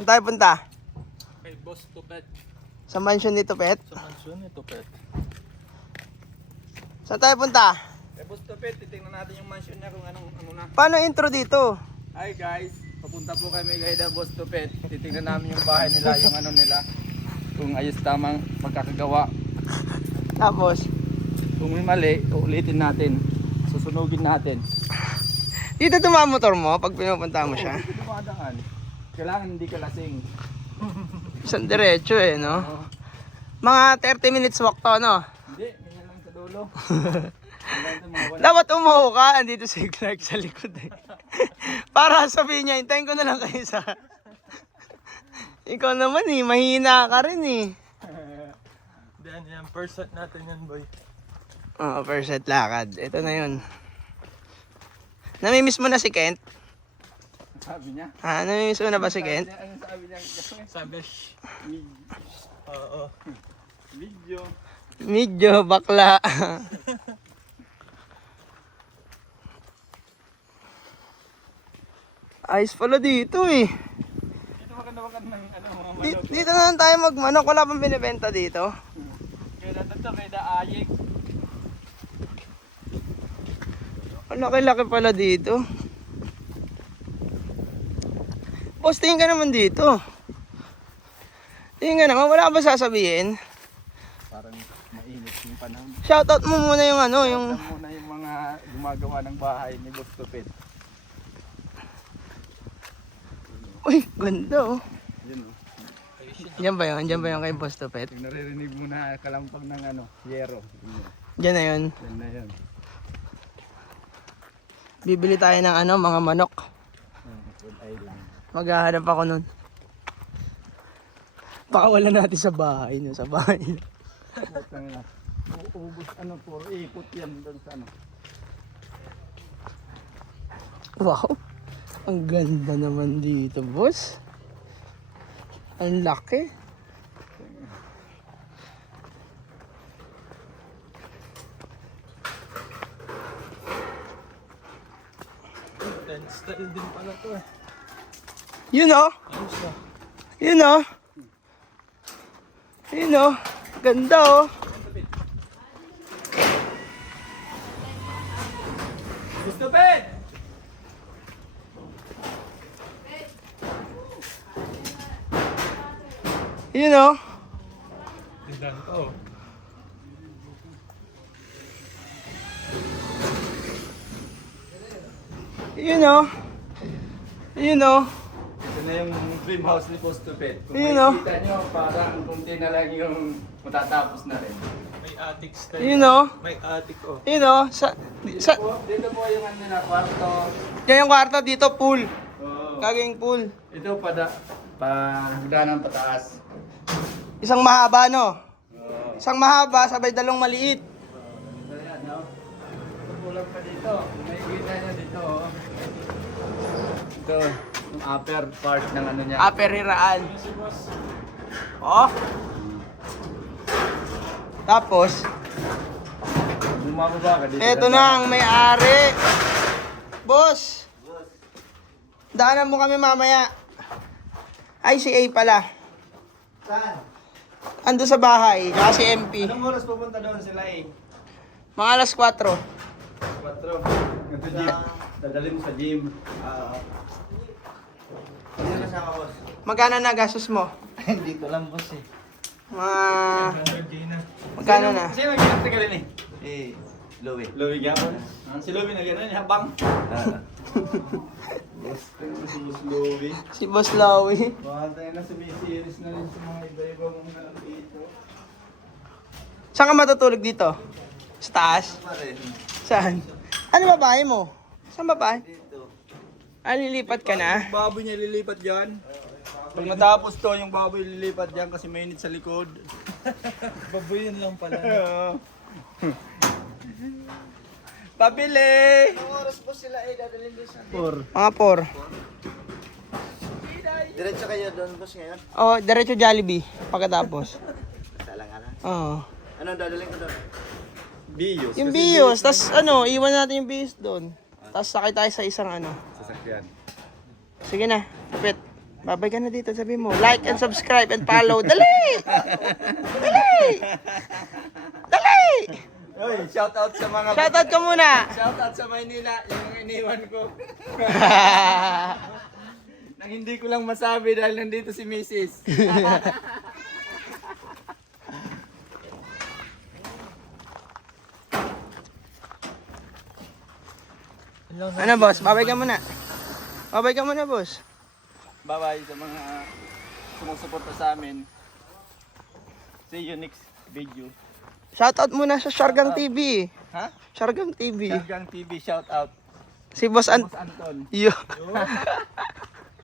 Saan tayo punta? Kay Boss Tupet. Sa mansion ni Tupet? Sa mansyon ni Tupet. Saan tayo punta? Kay Boss Tupet, titingnan natin yung mansion niya kung anong ano na. Paano intro dito? Hi guys, papunta po kami kay The Boss Tupet. Titingnan namin yung bahay nila, yung ano nila. Kung ayos tamang pagkakagawa. Tapos, Kung may mali, uulitin natin. Susunugin natin. dito tumamotor mo pag pinupunta mo siya. Dito dumadaan. Kailangan hindi ka lasing. Isang diretso eh, no? Oh. Mga 30 minutes walk to, no? Hindi, ganyan lang sa dulo. Dapat umuho ka, andito si Clark sa likod eh. Para sabihin niya, hintayin ko na lang kayo sa... Ikaw naman eh, mahina ka rin eh. Diyan yan, first natin yan boy. Oo, first set lakad. Ito na yun. Namimiss mo na si Kent? Sabi niya. Ha? Namimiss mo na ba si Kent? Ano sabi niya? Sabi Oo. Video. Medyo bakla. Ayos pala dito eh. Dito maganda maganda ng ano, mga Di- manok. dito na lang tayo magmanok. Wala pang binibenta dito. Kaya natin to, kaya daayik. Ang laki-laki pala dito. Boss, tingin ka naman dito. Tingin ka naman, wala ka ba sasabihin? Parang mainit yung panahon. Shoutout mo muna yung ano, yung... Alam mo na yung mga gumagawa ng bahay ni Boss Tupid. Uy, ganda oh. Yun o. Diyan ba yun? Diyan ba yun kay Boss Tupet? Yung naririnig mo na kalampag ng ano, yero. Yun. Diyan na yun. Yan na yun. Bibili tayo ng ano, mga manok. Yung Food Island. Maghahanap ako nun. Baka wala natin sa bahay, no? Sa bahay. Lang? Uubos ano po, ikot yan doon sa ano. Wow! Ang ganda naman dito, boss. Ang laki. Tent style din pala to eh. Yun oh! Yun oh! Yun oh! Ganda oh! Boss Tupid! Yun oh! Tindahan ko. Yun oh! Yun oh! Ito na yung dream house ni Boss Tupid. Kung Yun, oh. makikita nyo, parang kunti na lang yung matatapos na rin. May attic style. Yun oh! May attic oh. Yun oh! Sa, sa, Po, dito po yung ano na kwarto. Diyan yung kwarto, dito pool. Oh. Kaging pool. Ito pada pa hagdanan pataas. Isang mahaba, no? Oh. Isang mahaba, sabay dalong maliit. Ito yan, no? Ito kulang pa dito. Kung Makikita nyo dito, oh. Ito, upper part ng ano niya. Upper hiraan. Oh. Tapos, Bumababa ka dito. eto na ang may-ari. Boss. Daanan mo kami mamaya. ICA pala. Saan? Ando sa bahay, tsaka si MP. Anong oras pupunta doon sila eh? Mga alas 4. 4. Ito gym. Dadalhin mo sa gym. Ah. Hindi na siya boss. Magkano na gastos mo? Hindi ko lang boss eh. Mga... Magkano na? Sino nag-iingat ka rin eh? Eh, Louie. Louie Gapon. Si Louie na gano'n, habang. Boss, tingnan mo si Boss Louie. Si Boss Lowy. Baka tayo na sumisiris na rin sa mga iba-ibang mga dito. Saan ka matutulog dito? Sa taas? Saan? Ano babae mo? Saan babae? Ah, lilipat ka na? Yung baboy niya lilipat dyan. Pag natapos to, yung baboy lilipat dyan kasi mainit sa likod. Baboy yun lang pala. Pabili! Anong oras po sila eh, dadalhin doon sa... Por. Mga por. Diretso kayo doon, boss, ngayon? Oh, diretso Jollibee. Pagkatapos. Salang ka na. Oo. Anong dadalhin ko doon? Bios. Yung bios, tas ano, iwan natin yung bios doon. Tapos sakay tayo sa isang ano. Sasakyan. Sige na, pet. Babay ka na dito, sabi mo. Like and subscribe and follow. Dali! Dali! Dali! Uy, shout out sa mga Shoutout ka muna. shout out sa Maynila, yung iniwan ko. Nang hindi ko lang masabi dahil nandito si Mrs. ano boss, babay ka muna. Babay ka muna boss. Bye-bye sa mga sumusuporta sa amin. See you next video. Shoutout muna sa Shargang TV. Ha? Shargang TV. Shargang TV, shout out. Si Boss An... Boss Anton. Yo.